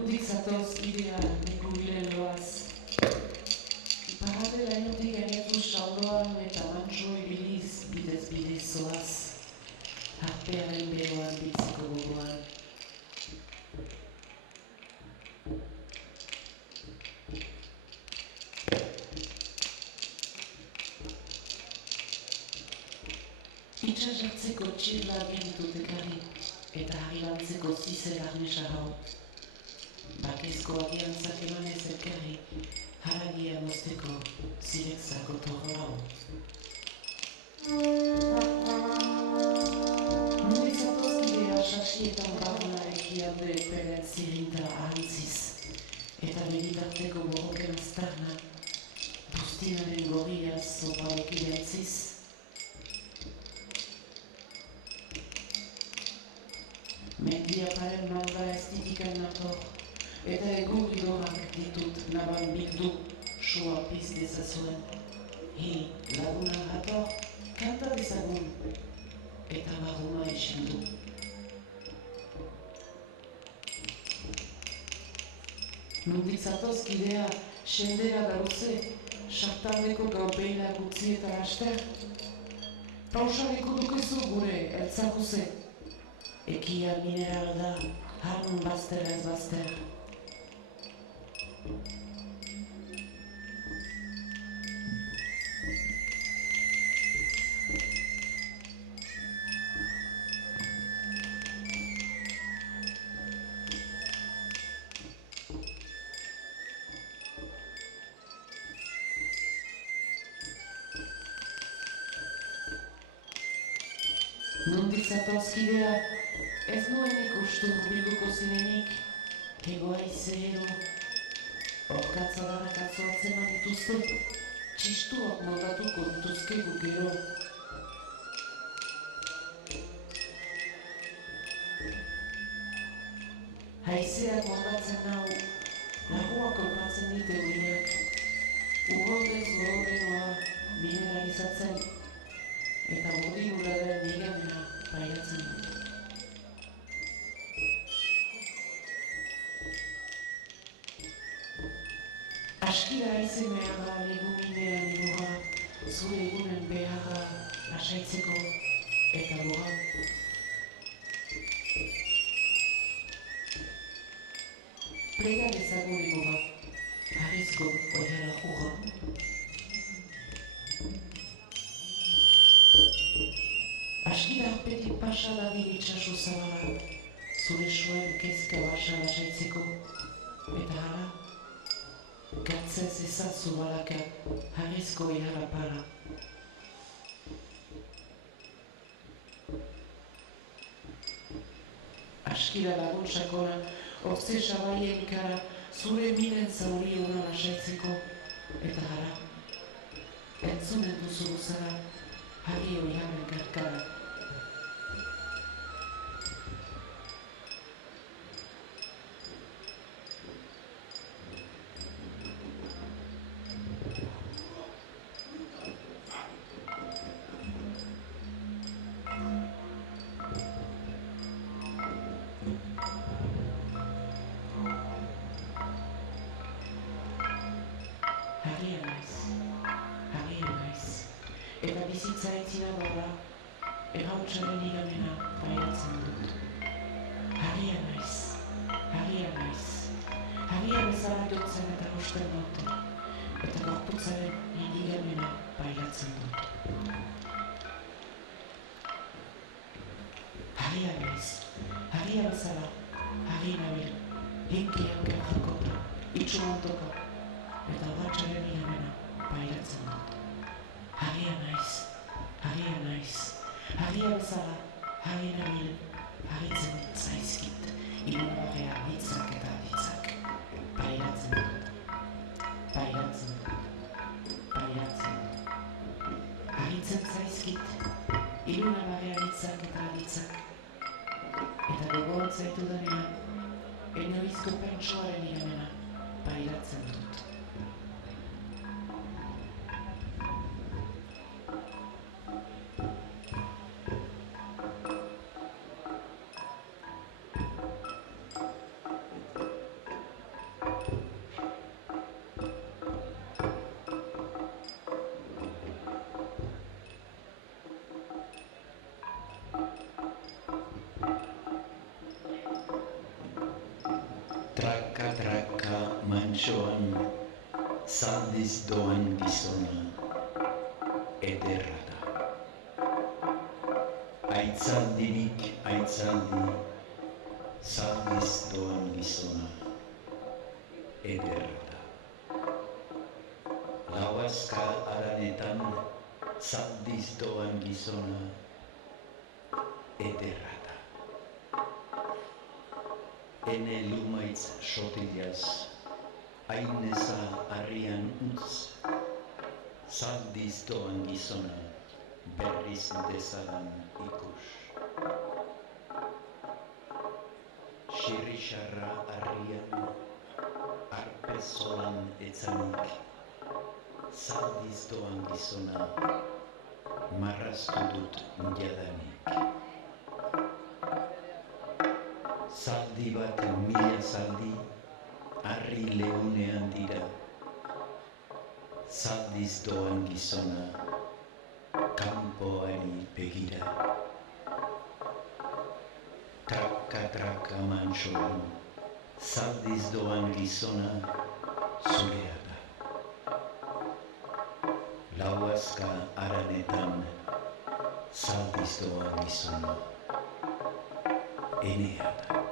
Nondik zatoz kidea leku bilen loaz. Parade lainotik gainetu saldoan eta mantso ibiliz bidez zoaz. Harpearen beroan biltzeko gogoan. Itxas jartzeko txirla bintut ekarri, eta harri lantzeko zizel arnesa hau. Bakezko agiantzak emanez elkarri, haragia mozteko ziretzako torro hau. Nundizatozkidea sasietan barna ekialde pelen zirinta ahantziz, eta meditarteko borroken aztarna, bustinaren gorriaz zoparek idantziz. Mendiaparen manda ez ditikan nator, eta egun gidorak ditut naban bildu, soa piz dezazuen. Laguna hator, kanta dezagun, eta barruna isildu. Nondik zatoz kidea, sendera daruze, sartaldeko gaupeila gutzi eta aster. Pausaleko dukezu gure, eltzaguze. Ekia mineral da, harun bazter ez bazter. Nondik zatozkidea, ez nuen ikustu hurbilduko zinenik, egoa izero. Orkatzadarrak atzoatzen dituzte, txistuak moldatuko dituzkegu gero. Haizeak moldatzen nau, laguak kolpatzen dit euriak. Urrondez lorrenoa mineralizatzen, eta bodi uraren igamena pairatzen dut. Askira aizen beharra leguminean igorra, zure egunen beharra lasaitzeko eta lorra. Plega dezagun igorra, harrizko oiara urra. Askira arpetik pasa dadin itxaso zabala, zure soen kezka basa lasaitzeko eta hala. Gatzez ezatzu balaka, harrizko iharra para. Askira lagun sakona, orze sabaien kara, zure minen zauri hona lasaitzeko, eta gara. Entzunen duzu guzara, harri oihamen karkara. Harria naiz, eta bizitza aitzina bada, errautsaren igamena pairatzen dut. Harria naiz, harria bezala jotzen eta hosten dut, eta gorputzaren igamena pairatzen dut. Harria naiz, harria bezala, harri nabil, hinkian karrakota, itxuantoka, eta urratxaren igamena pairatzen dut. Harria naiz, harria bezala, harri nabil, harritzen zaizkit, ilunbarrea hitzak eta aditzak. Pairatzen dut. Harritzen zaizkit, ilunbarrea hitzak eta aditzak. Eta gogoan zaitu denean, enoizko pentsoaren igamena pairatzen dut. mantsoan, zaldiz doan gizona, ederra da. Aitzaldirik aitzaldi, zaldiz doan gizona, ederra da. Lauazka aranetan, zaldiz doan gizona, ederra da. Ene lumaitz sotilaz, aineza harrian utz, zaldiz doan gizona, berriz dezadan ikus. Xirrixarra harrian, arpezolan etzanik, zaldiz doan gizona, marraztu dut jadanik. Zaldi bat mila zaldi, harri leunean dira, zaldiz doan gizona, kanpoari begira. Traka mantsoan, zaldiz doan gizona, zurea da. Lauazka aranetan, zaldiz doan gizona, enea da.